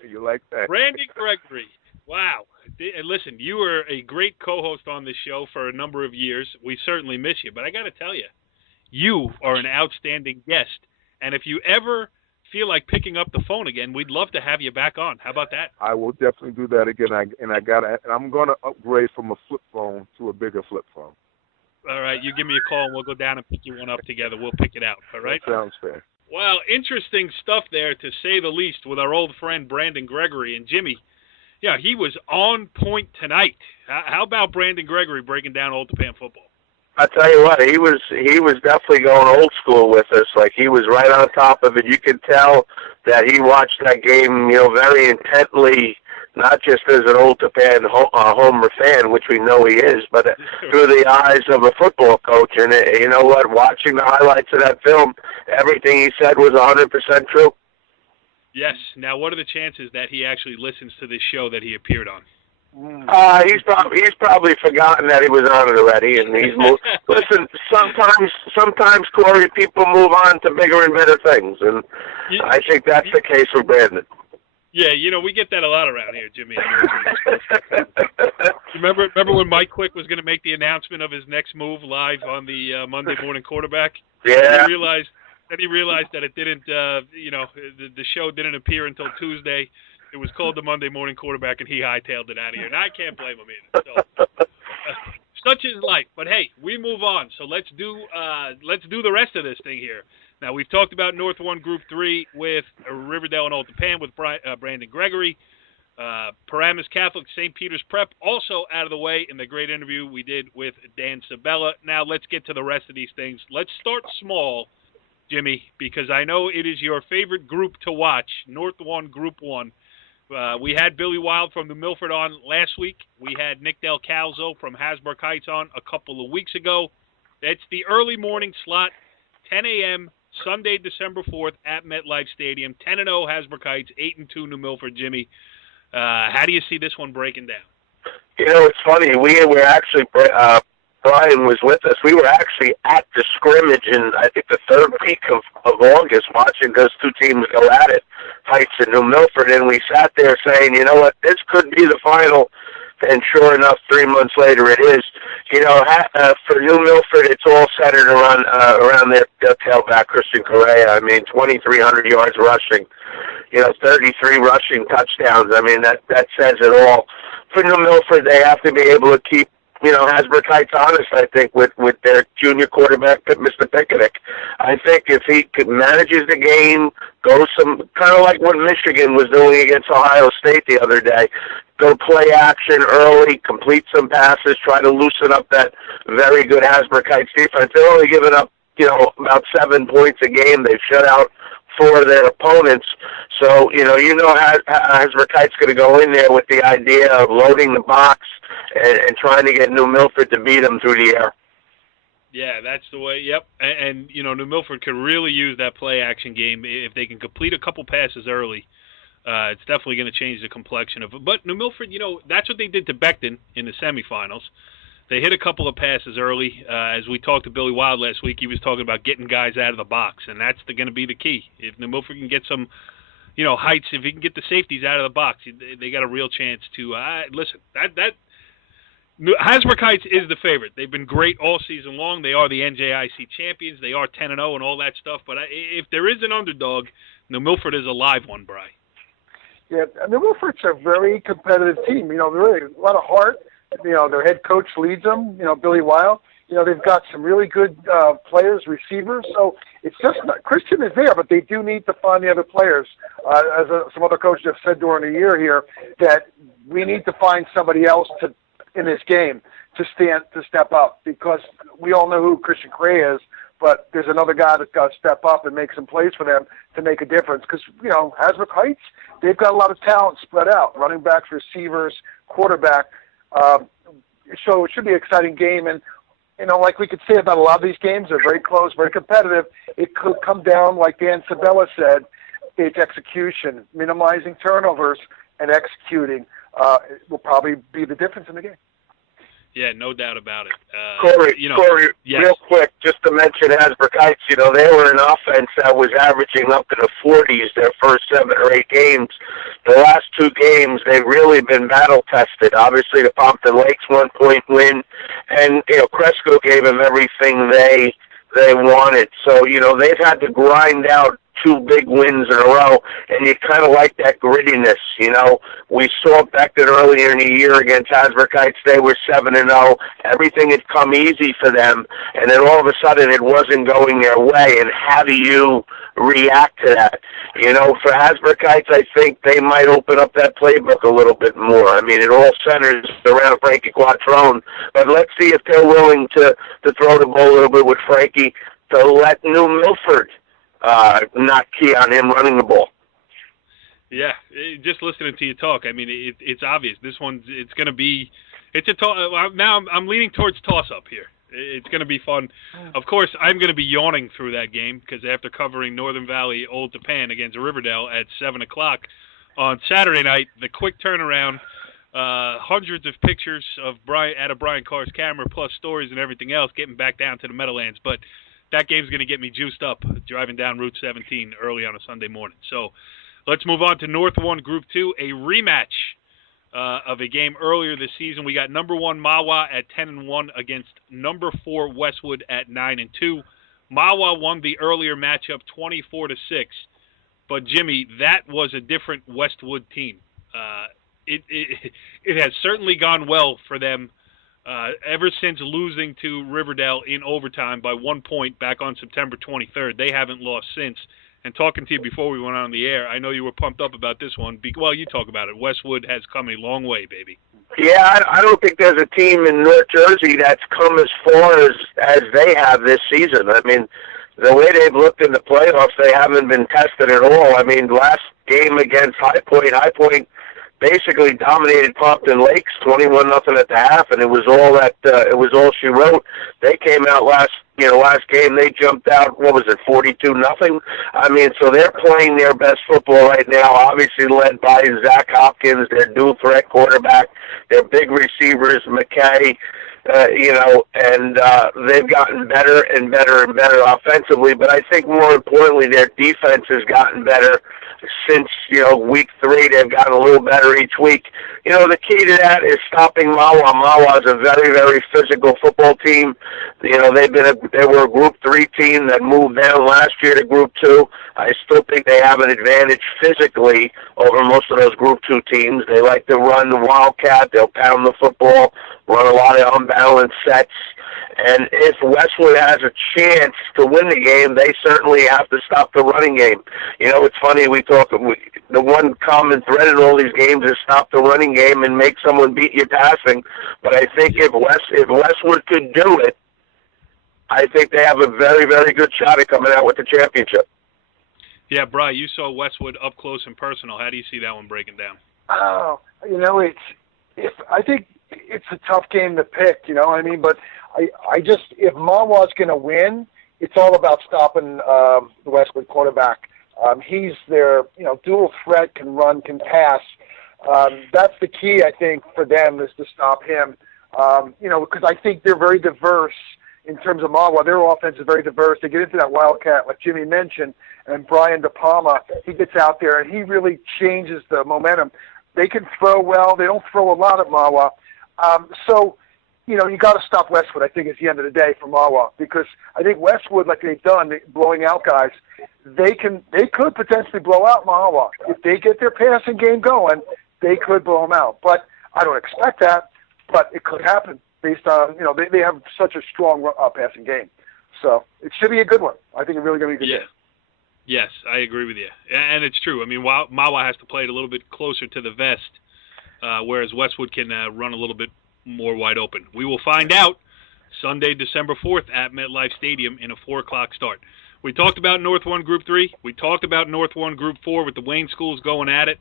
You like that? Brandon Gregory. Wow. And listen, you were a great co-host on this show for a number of years. We certainly miss you, but I got to tell you, you are an outstanding guest. And if you ever feel like picking up the phone again, we'd love to have you back on. How about that? I will definitely do that again. I'm going to upgrade from a flip phone to a bigger flip phone. All right, you give me a call and we'll go down and pick you one up together. We'll pick it out. All right? That sounds fair. Well, interesting stuff there, to say the least, with our old friend Brandon Gregory. And Jimmy, yeah, he was on point tonight. How about Brandon Gregory breaking down Old Tappan football? I tell you what, he was definitely going old school with us. Like, he was right on top of it. You could tell that he watched that game, very intently, not just as an Old Tappan Homer fan, which we know he is, but through the eyes of a football coach. And you know what? Watching the highlights of that film, everything he said was 100% true. Yes. Now, what are the chances that he actually listens to this show that he appeared on? He's probably forgotten that he was on it already, and he's moved. Listen, sometimes Corey, people move on to bigger and better things, and I think that's the case for Brandon. Yeah, we get that a lot around here, Jimmy. Remember when Mike Quick was going to make the announcement of his next move live on the Monday Morning Quarterback? Yeah. Then he realized that it didn't. The show didn't appear until Tuesday. It was called the Monday Morning Quarterback, and he hightailed it out of here. And I can't blame him either. So, such is life. But hey, we move on. So let's do the rest of this thing here. Now, we've talked about North 1 Group 3 with Riverdale and Old Tappan with Brandon Gregory. Paramus Catholic, St. Peter's Prep, also out of the way in the great interview we did with Dan Sabella. Now let's get to the rest of these things. Let's start small, Jimmy, because I know it is your favorite group to watch, North 1 Group 1. We had Billy Wild from New Milford on last week. We had Nick Del Calzo from Hasbrook Heights on a couple of weeks ago. It's the early morning slot, 10 a.m., Sunday, December 4th at MetLife Stadium. 10-0 Hasbrook Heights, 8-2 New Milford. Jimmy, how do you see this one breaking down? It's funny. We're actually Brian was with us. We were actually at the scrimmage in, I think, the third week of August, watching those two teams go at it, Heights and New Milford, and we sat there saying, you know what, this could be the final. And sure enough, 3 months later, it is. You know, for New Milford, it's all centered around their tailback, Christian Correa. I mean, 2,300 yards rushing. 33 rushing touchdowns. I mean, that says it all. For New Milford, they have to be able to keep, Hasbrook Heights honest, I think, with their junior quarterback, Mr. Picketic. I think if he manages the game, goes some, kind of like what Michigan was doing against Ohio State the other day, go play action early, complete some passes, try to loosen up that very good Hasbrook Heights defense. They're only giving up, about 7 points a game. They've shut out 4 of their opponents. So, Hasbrook Heights going to go in there with the idea of loading the box and trying to get New Milford to beat them through the air. Yeah, that's the way. Yep. And New Milford could really use that play-action game. If they can complete a couple passes early, it's definitely going to change the complexion of it. But New Milford, that's what they did to Beckton in the semifinals. They hit a couple of passes early. As we talked to Billy Wild last week, he was talking about getting guys out of the box, and that's going to be the key. If New Milford can get some, Heights, if he can get the safeties out of the box, they got a real chance to listen. Hasbrook Heights is the favorite. They've been great all season long. They are the NJIC champions. They are 10-0 and all that stuff. But if there is an underdog, New Milford is a live one, Bri. Yeah, New Milford's a very competitive team. Really a lot of heart. Their head coach leads them, Billy Wild. They've got some really good players, receivers. So it's just not, Christian is there, but they do need to find the other players. As some other coaches have said during the year here, that we need to find somebody else in this game to step up, because we all know who Christian Correa is, but there's another guy that's got to step up and make some plays for them to make a difference. Because, Hasbrook Heights, they've got a lot of talent spread out, running backs, receivers, quarterback. So it should be an exciting game. And, like we could say about a lot of these games, they're very close, very competitive. It could come down, like Dan Sabella said, it's execution, minimizing turnovers and executing. Will probably be the difference in the game. Yeah, no doubt about it. Corey, yes. Real quick, just to mention Hasbrook Heights, they were an offense that was averaging up in the 40s their first 7 or 8 games. The last 2 games, they've really been battle-tested. Obviously, the Pompton Lakes 1-point win, and, Cresco gave them everything they wanted. So, they've had to grind out 2 big wins in a row, and you kind of like that grittiness. We saw Beckton earlier in the year against Hasbrook Heights. They were 7-0. Everything had come easy for them, and then all of a sudden it wasn't going their way. And how do you react to that? For Hasbrook Heights, I think they might open up that playbook a little bit more. I mean, it all centers around Frankie Quattrone, but let's see if they're willing to throw the ball a little bit with Frankie to let New Milford not key on him running the ball. Yeah, just listening to you talk, I mean, it's obvious. This it's going to be, it's a toss. Now I'm leaning towards toss-up here. It's going to be fun. Of course, I'm going to be yawning through that game because after covering Northern Valley Old Tappan against Riverdale at 7 o'clock on Saturday night, the quick turnaround, hundreds of pictures of out of Brian Carr's camera, plus stories and everything else, getting back down to the Meadowlands. But that game's going to get me juiced up driving down Route 17 early on a Sunday morning. So let's move on to North 1 Group 2, a rematch of a game earlier this season. We got number 1 Mahwah at 10-1 against number 4 Westwood at 9-2. Mahwah won the earlier matchup 24-6. But Jimmy, that was a different Westwood team. It has certainly gone well for them. Ever since losing to Riverdale in overtime by 1 point back on September 23rd, they haven't lost since. And talking to you before we went on the air, I know you were pumped up about this one. Well, you talk about it. Westwood has come a long way, baby. Yeah, I don't think there's a team in North Jersey that's come as far as they have this season. I mean, the way they've looked in the playoffs, they haven't been tested at all. I mean, last game against High Point basically dominated Pompton Lakes 21-0 at the half, and it was all she wrote. They came out last game. They jumped out. 42-0. I mean, so they're playing their best football right now. Obviously led by Zach Hopkins, their dual threat quarterback, their big receivers, McKay and they've gotten better and better and better offensively. But I think more importantly, their defense has gotten better since, week 3. They've gotten a little better each week. The key to that is stopping Mawa. Mawa is a very, very physical football team. They were a Group 3 team that moved down last year to Group 2. I still think they have an advantage physically over most of those Group 2 teams. They like to run the Wildcat. They'll pound the football, run a lot of unbalanced sets. And if Westwood has a chance to win the game, they certainly have to stop the running game. It's funny, the one common thread in all these games is stop the running game and make someone beat you passing. But I think if Westwood could do it, I think they have a very, very good shot at coming out with the championship. Yeah, Brian, you saw Westwood up close and personal. How do you see that one breaking down? Oh, I think it's a tough game to pick, But if Mawa's going to win, it's all about stopping the Westwood quarterback. He's their, dual threat, can run, can pass. That's the key, I think, for them is to stop him. Because I think they're very diverse in terms of Mawa. Their offense is very diverse. They get into that Wildcat, like Jimmy mentioned, and Brian De Palma, he gets out there, and he really changes the momentum. They can throw well. They don't throw a lot at Mawa. You got to stop Westwood, I think, at the end of the day for Mawa, because I think Westwood, like they've done, blowing out guys, they could potentially blow out Mawa. If they get their passing game going, they could blow them out. But I don't expect that, but it could happen based on, they have such a strong passing game. So it should be a good one. I think it's really going to be a good game. Yes, I agree with you. And it's true. I mean, Mawa has to play it a little bit closer to the vest, whereas Westwood can run a little bit more wide open. We will find out Sunday, December 4th at MetLife Stadium in a 4 o'clock start. We talked about North 1 Group 3. We talked about North 1 Group 4 with the Wayne schools going at it.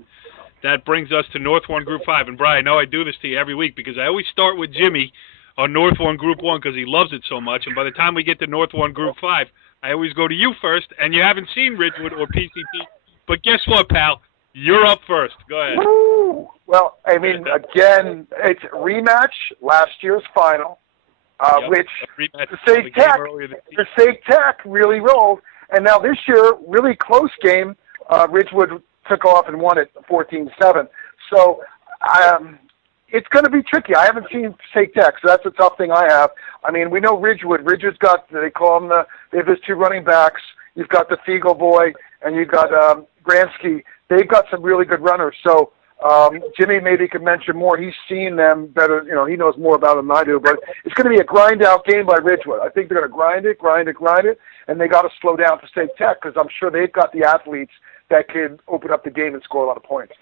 That brings us to North 1 Group 5. And, Brian, I know I do this to you every week because I always start with Jimmy on North 1 Group 1 because he loves it so much. And by the time we get to North 1 Group 5, I always go to you first, and you haven't seen Ridgewood or PCT. But guess what, pal? You're up first. Go ahead. Woo! Well, again, it's a rematch, last year's final, which Passaic Tech really rolled. And now this year, really close game, Ridgewood took off and won it 14-7. So it's going to be tricky. I haven't seen Passaic Tech, so that's a tough thing I have. We know Ridgewood. Ridgewood's got, they call them they have his 2 running backs. You've got the Fiegel boy, and you've got Gransky. They've got some really good runners. So Jimmy maybe could mention more. He's seen them better. He knows more about them than I do. But it's going to be a grind-out game by Ridgewood. I think they're going to grind it, and they got to slow down Passaic Tech because I'm sure they've got the athletes that can open up the game and score a lot of points.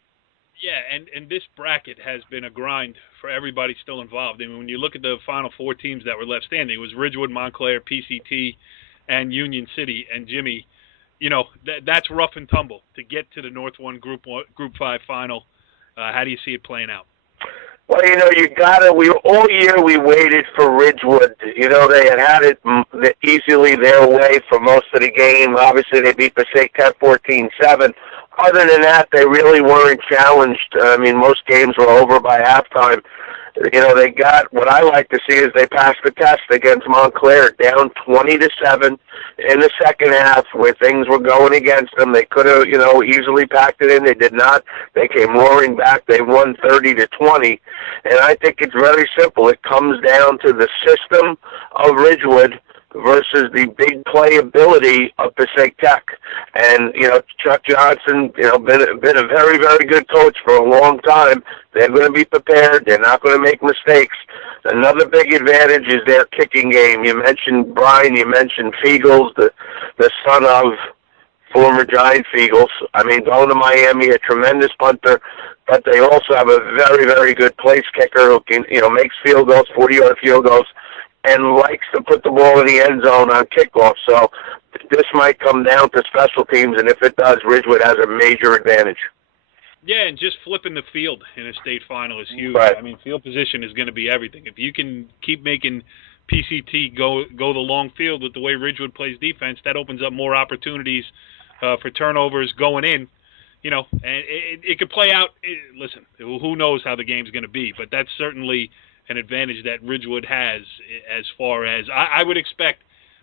Yeah, and this bracket has been a grind for everybody still involved. When you look at the final 4 teams that were left standing, it was Ridgewood, Montclair, PCT, and Union City. And Jimmy, that's rough and tumble to get to the North 1 Group 5 final. How do you see it playing out? Well, all year we waited for Ridgewood. They had it easily their way for most of the game. Obviously, they beat Passaic Tech 14-7. Other than that, they really weren't challenged. Most games were over by halftime. They got, what I like to see is they passed the test against Montclair, down 20-7 in the second half where things were going against them. They could have, easily packed it in. They did not. They came roaring back. They won 30-20. And I think it's very simple. It comes down to the system of Ridgewood versus the big playability of Passaic Tech. And, Chuck Johnson, been a very, very good coach for a long time. They're going to be prepared. They're not going to make mistakes. Another big advantage is their kicking game. You mentioned Brian, you mentioned Fiegels, the son of former Giant Fiegels. Going to Miami, a tremendous punter, but they also have a very, very good place kicker who can, makes field goals, 40-yard field goals, and likes to put the ball in the end zone on kickoff. So this might come down to special teams, and if it does, Ridgewood has a major advantage. Yeah, and just flipping the field in a state final is huge. Right. Field position is going to be everything. If you can keep making PCT go the long field with the way Ridgewood plays defense, that opens up more opportunities for turnovers going in. And it could play out. Listen, who knows how the game's going to be, but that's certainly an advantage that Ridgewood has as far as I would expect.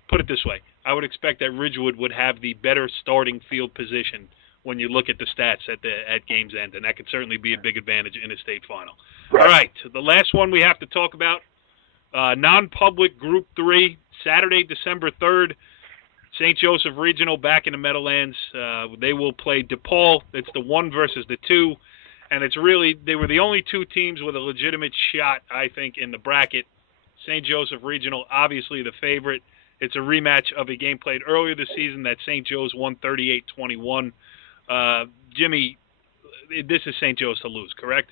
Put it this way, I would expect that Ridgewood would have the better starting field position when you look at the stats at game's end, and that could certainly be a big advantage in a state final. Right. All right, the last one we have to talk about, non-public Group 3, Saturday, December 3rd, St. Joseph Regional back in the Meadowlands. They will play DePaul. It's the 1 versus the 2, and they were the only 2 teams with a legitimate shot, I think, in the bracket. St. Joseph Regional, obviously the favorite. It's a rematch of a game played earlier this season that St. Joe's won 38-21. Jimmy, this is St. Joe's to lose, correct?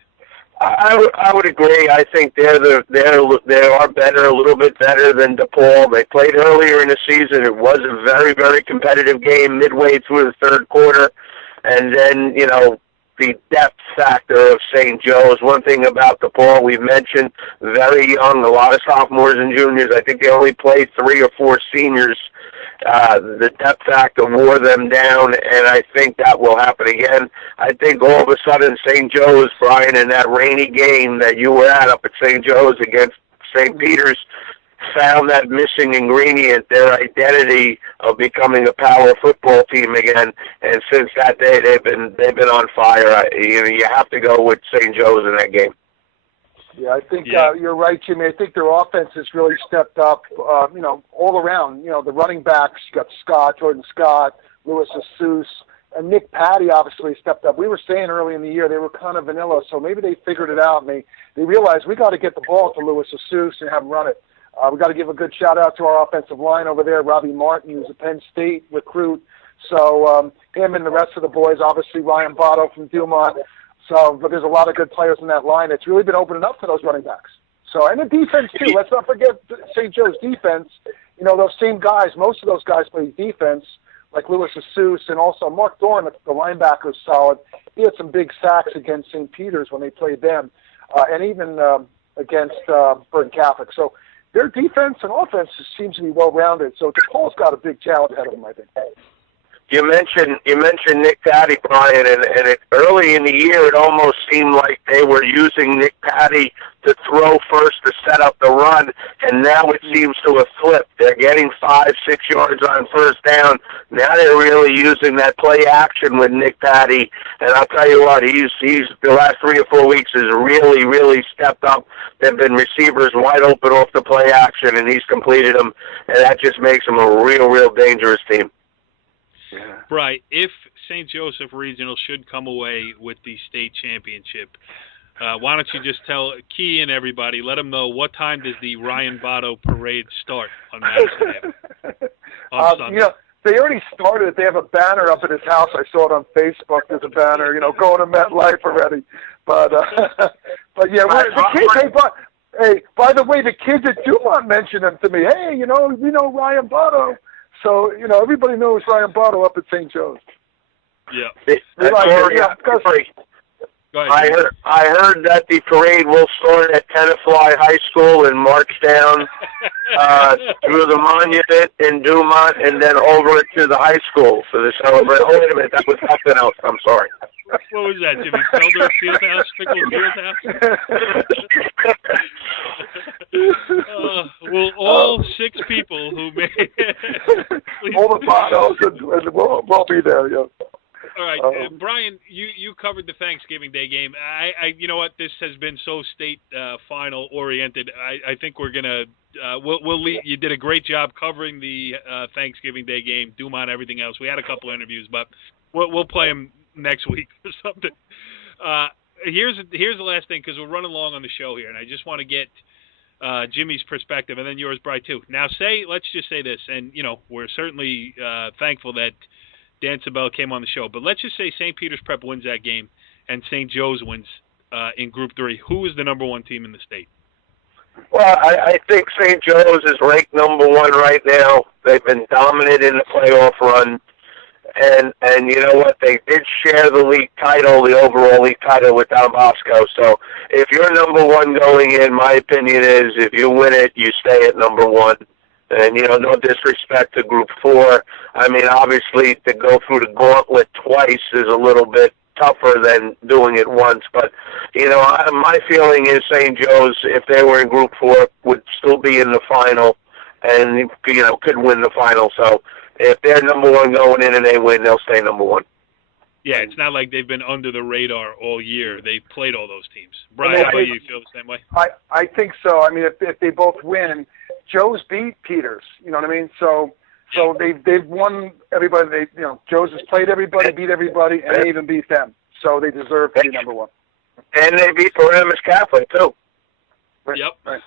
I would agree. I think they are better, a little bit better than DePaul. They played earlier in the season. It was a very, very competitive game midway through the third quarter. And then, the depth factor of St. Joe's. One thing about DePaul we've mentioned, very young, a lot of sophomores and juniors. I think they only played 3 or 4 seniors. The depth factor wore them down, and I think that will happen again. I think all of a sudden St. Joe's, Brian, in that rainy game that you were at up at St. Joe's against St. Peter's, found that missing ingredient, their identity of becoming a power football team again. And since that day, they've been on fire. You have to go with St. Joe's in that game. Yeah, I think you're right, Jimmy. I think their offense has really stepped up, all around. The running backs, you got Jordan Scott, Lewis Asus, and Nick Patty obviously stepped up. We were saying early in the year they were kind of vanilla, so maybe they figured it out, and they realized we got to get the ball to Lewis Asus and have him run it. We got to give a good shout-out to our offensive line over there, Robbie Martin, who's a Penn State recruit. So him and the rest of the boys, obviously Ryan Botto from Dumont. But there's a lot of good players in that line. It's really been opening up for those running backs. So, and the defense, too. Let's not forget St. Joe's defense. Those same guys, most of those guys play defense, like Lewis Asus, and also Mark Dorn, the linebacker, is solid. He had some big sacks against St. Peter's when they played them, and even against Burton Catholic. So their defense and offense seems to be well-rounded. So DePaul's got a big challenge ahead of them, I think. You mentioned Nick Patty, Brian, and early in the year it almost seemed like they were using Nick Patty to throw first to set up the run, and now it seems to have flipped. They're getting 5-6 yards on first down. Now they're really using that play action with Nick Patty, and I'll tell you what, he's the last 3 or 4 weeks has really, really stepped up. There've been receivers wide open off the play action, and he's completed them, and that just makes them a real, real dangerous team. Yeah. Right. If St. Joseph Regional should come away with the state championship, why don't you just tell Key and everybody, let them know what time does the Ryan Botto parade start on Madison Avenue? They already started it. They have a banner up at his house. I saw it on Facebook. There's a banner, going to MetLife already. But yeah, the kids. By the way, the kids at Dumont mentioned him to me. Hey, we know Ryan Botto. So, everybody knows Ryan Botto up at St. Joe's. Yeah. I heard that the parade will start at Tenafly High School and march down through the monument in Dumont and then over to the high school for the celebration. Oh, wait a minute. That was something else. I'm sorry. What was that, Jimmy? Felder Fieldhouse? Pickle Fieldhouse? Will all 6 people who made all the bottles, and we'll be there, yeah. All right, Brian, you covered the Thanksgiving Day game. I you know what? This has been so state final oriented. I think we're gonna we'll leave. You did a great job covering the Thanksgiving Day game, Dumont, everything else. We had a couple interviews, but we'll play them next week or something. Here's the last thing, because we're running long on the show here, and I just want to get Jimmy's perspective, and then yours, Brian, too. Now, let's just say this, and we're certainly thankful that Dan Sabella came on the show, but let's just say St. Peter's Prep wins that game and St. Joe's wins in Group 3. Who is the number 1 team in the state? Well, I think St. Joe's is ranked number 1 right now. They've been dominant in the playoff run. And you know what? They did share the league title, the overall league title with Don Bosco. So if you're number 1 going in, my opinion is if you win it, you stay at number 1. And, no disrespect to Group 4. I mean, obviously, to go through the gauntlet twice is a little bit tougher than doing it once. But, my feeling is St. Joe's, if they were in Group 4, would still be in the final and, could win the final. So if they're number one going in and they win, they'll stay number one. Yeah, it's not like they've been under the radar all year. They've played all those teams. Brian, how about you? Feel the same way? I think so. I mean, if they both win, Joe's beat Peters. You know what I mean? So they've won everybody. Joe's has played everybody, beat everybody, and they even beat them. So they deserve to be number one. And they beat Paramus Catholic too. Right, yep. Right.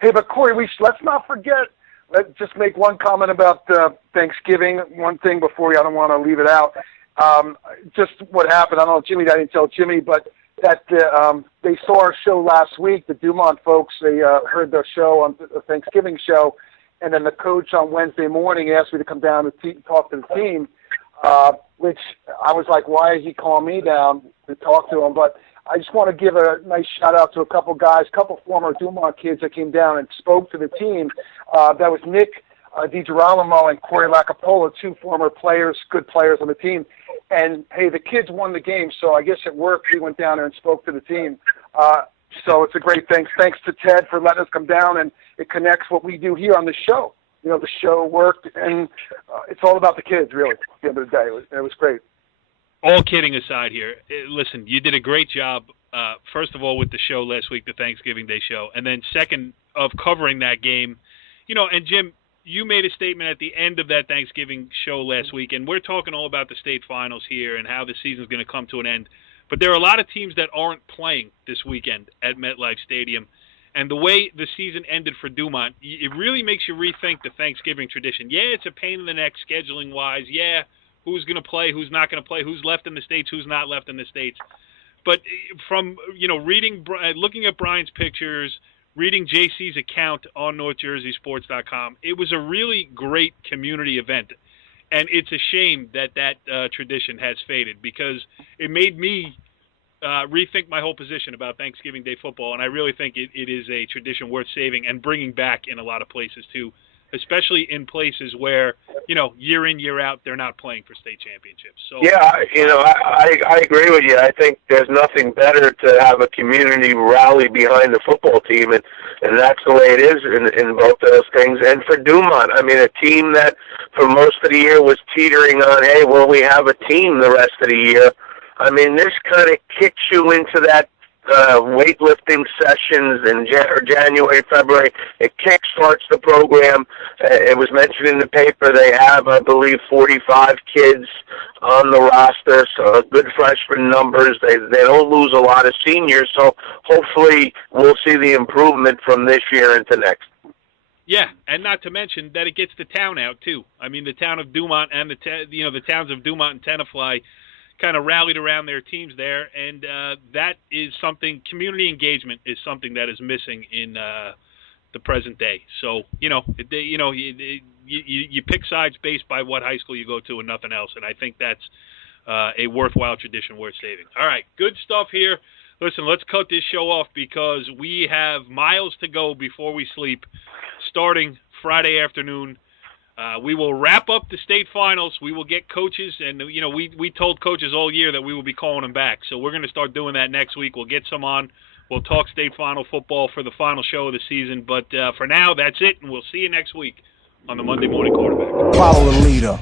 Hey, but Corey, let's not forget. Let's just make one comment about Thanksgiving. One thing before I don't want to leave it out. Just what happened. I don't know, Jimmy. I didn't tell Jimmy, but that they saw our show last week. The Dumont folks, they heard the show on the Thanksgiving show, and then the coach on Wednesday morning asked me to come down to talk to the team. Which I was like, why is he calling me down to talk to him? But I just want to give a nice shout out to a couple guys, a couple former Dumont kids that came down and spoke to the team. That was Nick DiGirolamo and Corey Lacapola, two former players, good players on the team. And, hey, the kids won the game, so I guess it worked. We went down there and spoke to the team. So it's a great thing. Thanks to Ted for letting us come down, and it connects what we do here on the show. The show worked, and it's all about the kids, really, at the end of the day. It was great. All kidding aside here, listen, you did a great job, first of all, with the show last week, the Thanksgiving Day show, and then second, of covering that game. And Jim, you made a statement at the end of that Thanksgiving show last week, and we're talking all about the state finals here and how the season's going to come to an end. But there are a lot of teams that aren't playing this weekend at MetLife Stadium. And the way the season ended for Dumont, it really makes you rethink the Thanksgiving tradition. Yeah, it's a pain in the neck scheduling-wise. Yeah, who's going to play, who's not going to play, who's left in the States, who's not left in the States. But from, looking at Brian's pictures, reading JC's account on NorthJerseySports.com, it was a really great community event. And it's a shame that tradition has faded because it made me rethink my whole position about Thanksgiving Day football, and I really think it is a tradition worth saving and bringing back in a lot of places too, especially in places where, year in, year out, they're not playing for state championships. So yeah, I agree with you. I think there's nothing better to have a community rally behind the football team, and that's the way it is in both those things. And for Dumont, I mean, a team that for most of the year was teetering on, hey, will we have a team the rest of the year? I mean, this kind of kicks you into that weightlifting sessions in January, February. It kickstarts the program. It was mentioned in the paper they have, I believe, 45 kids on the roster, so good freshman numbers. They don't lose a lot of seniors, so hopefully we'll see the improvement from this year into next. Yeah, and not to mention that it gets the town out too. I mean, the town of Dumont and the towns of Dumont and Tenafly kind of rallied around their teams there, and that is something. Community engagement is something that is missing in the present day. So you pick sides based by what high school you go to and nothing else, and I think that's a worthwhile tradition worth saving. All right, good stuff here. Listen, let's cut this show off because we have miles to go before we sleep. Starting Friday afternoon. We will wrap up the state finals. We will get coaches, and we told coaches all year that we will be calling them back. So we're going to start doing that next week. We'll get some on. We'll talk state final football for the final show of the season. But for now, that's it, and we'll see you next week on the Monday Morning Quarterback. Follow the leader.